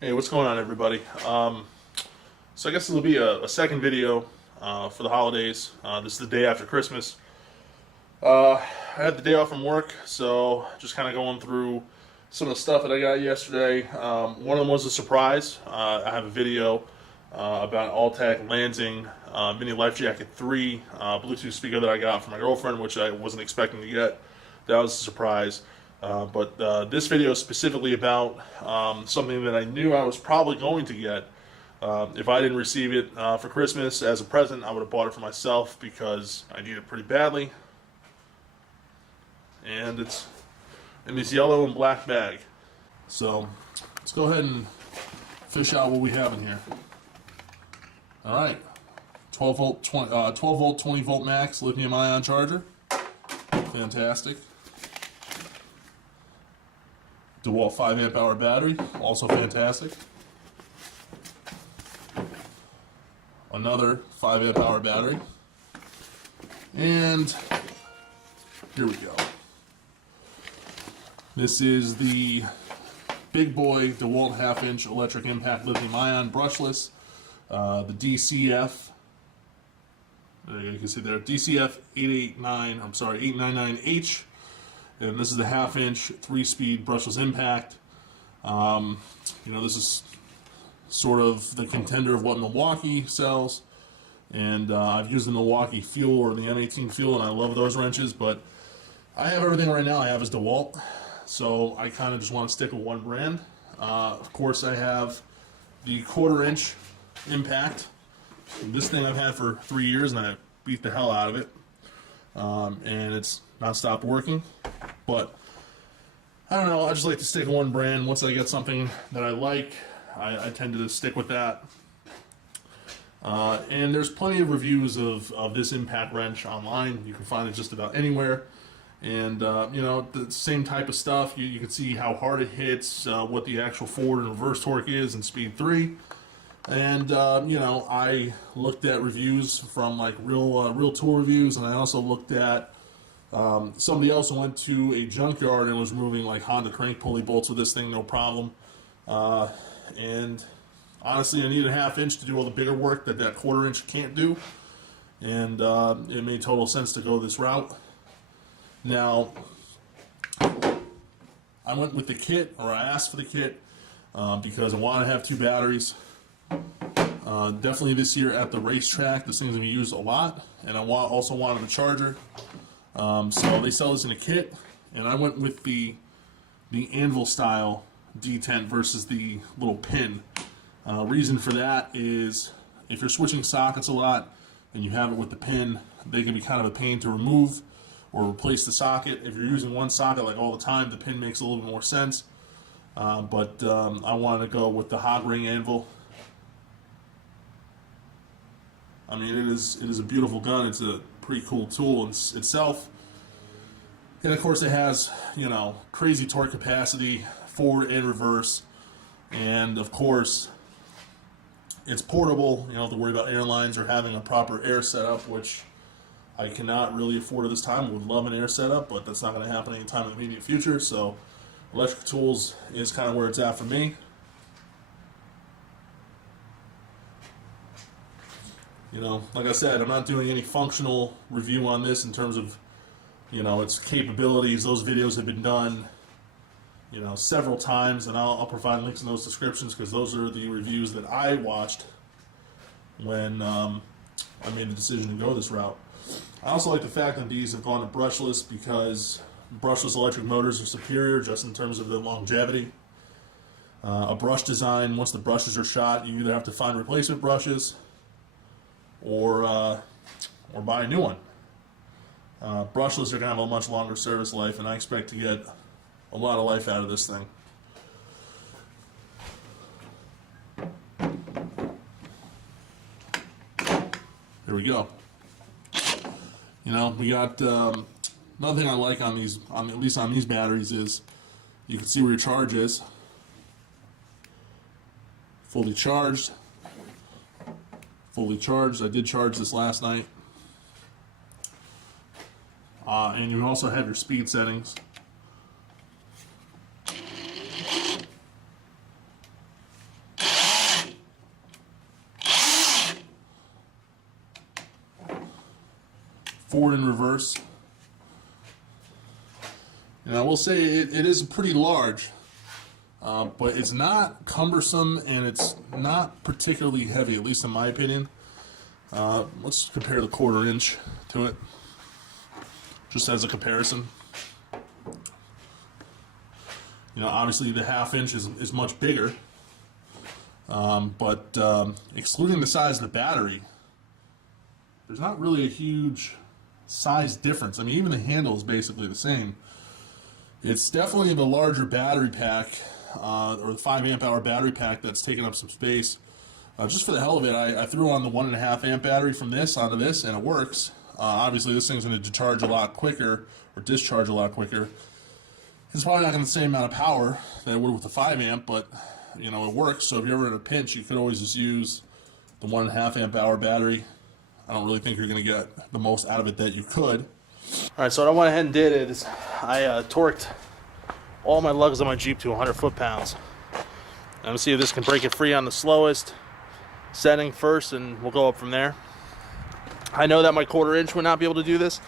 Hey, what's going on, everybody? So I guess this will be a second video for the holidays. This is the day after Christmas. I had the day off from work, so just kind of going through some of the stuff that I got yesterday. One of them was a surprise. I have a video about an Alltech Lansing Mini Life Jacket 3 Bluetooth speaker that I got from my girlfriend, which I wasn't expecting to get. That was a surprise. But this video is specifically about something that I knew I was probably going to get. If I didn't receive it for Christmas as a present, I would have bought it for myself because I need it pretty badly. And it's in this yellow and black bag. So let's go ahead and fish out what we have in here. All right, 12 volt, 20 volt max lithium ion charger. Fantastic. Dewalt 5 amp hour battery, also fantastic. Another 5 amp hour battery. And here we go. This is the big boy DeWalt 1/2 inch electric impact lithium ion brushless. The DCF, you can see there, DCF899H. And this is the 1/2 inch 3-speed brushless impact. This is sort of the contender of what Milwaukee sells. And I've used the Milwaukee Fuel or the M18 Fuel, and I love those wrenches. But I have everything right now I have is DeWalt. So I kind of just want to stick with one brand. Of course, I have the 1/4 inch impact. This thing I've had for 3 years, and I beat the hell out of it. And it's not stopped working. But I don't know, I just like to stick with one brand. Once I get something that I like, I tend to stick with that. And there's plenty of reviews of this impact wrench online. You can find it just about anywhere. And the same type of stuff. You can see how hard it hits, what the actual forward and reverse torque is in speed 3. And I looked at reviews from like real tool reviews, and I also looked at somebody else went to a junkyard and was moving like Honda crank pulley bolts with this thing, no problem. And honestly, I need a 1/2 inch to do all the bigger work that 1/4 inch can't do. And it made total sense to go this route. Now, I went with the kit, or I asked for the kit, because I want to have 2 batteries. Definitely this year at the racetrack, this thing's going to be used a lot, and I also wanted a charger. So they sell this in a kit, and I went with the anvil style detent versus the little pin. Reason for that is if you're switching sockets a lot and you have it with the pin, they can be kind of a pain to remove or replace the socket. If you're using one socket like all the time, the pin makes a little bit more sense. But I wanted to go with the hot ring anvil. I mean, it is a beautiful gun. It's a pretty cool tool itself. And of course it has, crazy torque capacity, forward and reverse. And of course, it's portable. You don't have to worry about airlines or having a proper air setup, which I cannot really afford at this time. I would love an air setup, but that's not going to happen anytime in the immediate future. So electric tools is kind of where it's at for me. Like I said, I'm not doing any functional review on this in terms of, its capabilities. Those videos have been done, several times, and I'll provide links in those descriptions because those are the reviews that I watched when I made the decision to go this route. I also like the fact that these have gone to brushless because brushless electric motors are superior just in terms of the longevity. A brush design, once the brushes are shot, you either have to find replacement brushes or buy a new one. Brushless are going to have a much longer service life, and I expect to get a lot of life out of this thing. Here we go. We got another thing I like on these, at least on these batteries, is you can see where your charge is. Fully charged. Fully charged. I did charge this last night. And you also have your speed settings. forward and reverse. And I will say it is pretty large, but it's not cumbersome and it's not particularly heavy, at least in my opinion. Let's compare the 1/4 inch to it, just as a comparison. You know, obviously the 1/2 inch is much bigger, but excluding the size of the battery, there's not really a huge size difference. I mean, even the handle is basically the same. It's definitely the larger battery pack, or the 5 amp hour battery pack that's taking up some space. Just for the hell of it, I threw on the 1.5 amp battery from this onto this, and it works. Obviously, this thing's going to discharge a lot quicker, or discharge a lot quicker. It's probably not going to the same amount of power that it would with the 5 amp, but you know, it works. So if you're ever in a pinch, you could always just use the 1.5 amp hour battery. I don't really think you're going to get the most out of it that you could. Alright, so what I went ahead and did is I torqued all my lugs on my Jeep to 100 foot-pounds. I'm going to see if this can break it free on the slowest setting first, and we'll go up from there. I know that my 1/4 inch would not be able to do this.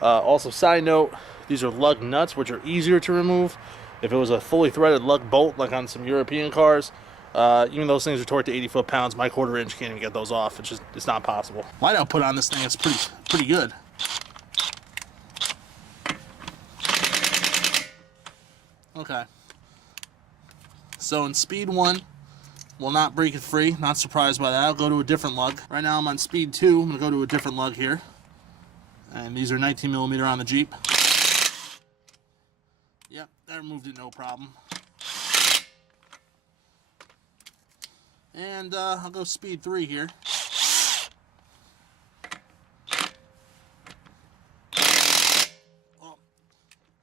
Also, side note, these are lug nuts, which are easier to remove. If it was a fully threaded lug bolt, like on some European cars, even those things are torqued to 80 foot-pounds, my 1/4 inch can't even get those off. It's not possible. Light output on this thing is pretty good. Okay. So in speed 1, will not break it free. Not surprised by that. I'll go to a different lug. Right now I'm on speed 2. I'm going to go to a different lug here. And these are 19mm on the Jeep. Yep, that removed it no problem. And I'll go speed 3 here. Oh,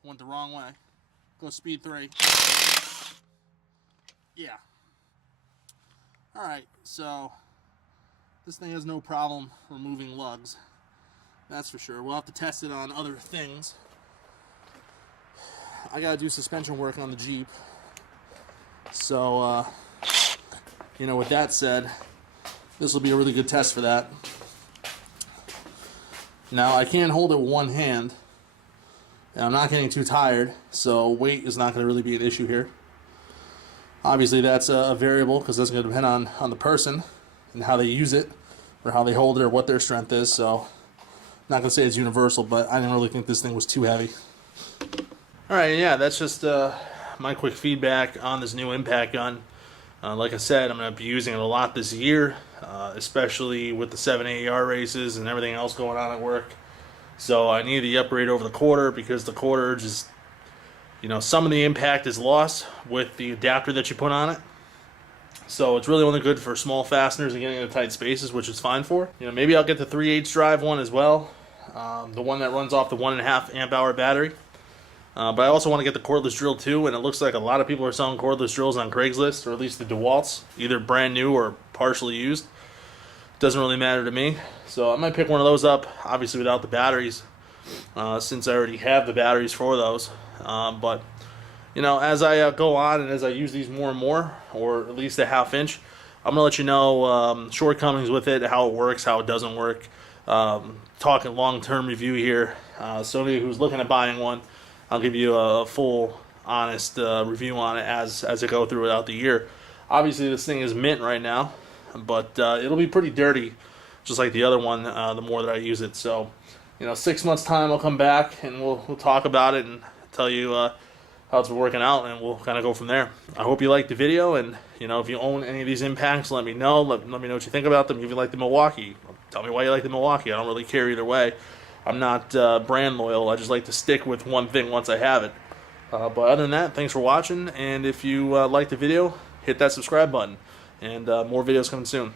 went the wrong way. Go speed 3. Yeah. Alright, so this thing has no problem removing lugs. That's for sure. We'll have to test it on other things. I gotta do suspension work on the Jeep. So, you know, with that said, this will be a really good test for that. Now, I can hold it with one hand, and I'm not getting too tired, so weight is not going to really be an issue here. Obviously, that's a variable, because that's going to depend on the person and how they use it, or how they hold it, or what their strength is. So, I'm not going to say it's universal, but I didn't really think this thing was too heavy. Alright, yeah, that's just my quick feedback on this new impact gun. Like I said, I'm going to be using it a lot this year, especially with the 7AER races and everything else going on at work. So I need the upgrade over the 1/4, because the 1/4 just, you know, some of the impact is lost with the adapter that you put on it. So it's really only good for small fasteners and getting into tight spaces, which is fine for. You know, maybe I'll get the 3/8 drive one as well, the one that runs off the 1.5 amp hour battery. But I also want to get the cordless drill too, and it looks like a lot of people are selling cordless drills on Craigslist, or at least the Dewalts, either brand new or partially used. Doesn't really matter to me. So I might pick one of those up, obviously without the batteries, since I already have the batteries for those. But, you know, as I go on and as I use these more and more, or at least a 1/2 inch, I'm going to let you know shortcomings with it, how it works, how it doesn't work. Talking long-term review here. So anybody who's looking at buying one, I'll give you a full, honest review on it as I go through it out the year. Obviously, this thing is mint right now, but it'll be pretty dirty, just like the other one, the more that I use it. So, you know, 6 months' time, I'll come back and we'll talk about it and tell you how it's working out, and we'll kind of go from there. I hope you liked the video, and, you know, if you own any of these impacts, let me know. Let me know what you think about them. If you like the Milwaukee, tell me why you like the Milwaukee. I don't really care either way. I'm not brand loyal. I just like to stick with one thing once I have it. But other than that, thanks for watching. And if you liked the video, hit that subscribe button. And more videos coming soon.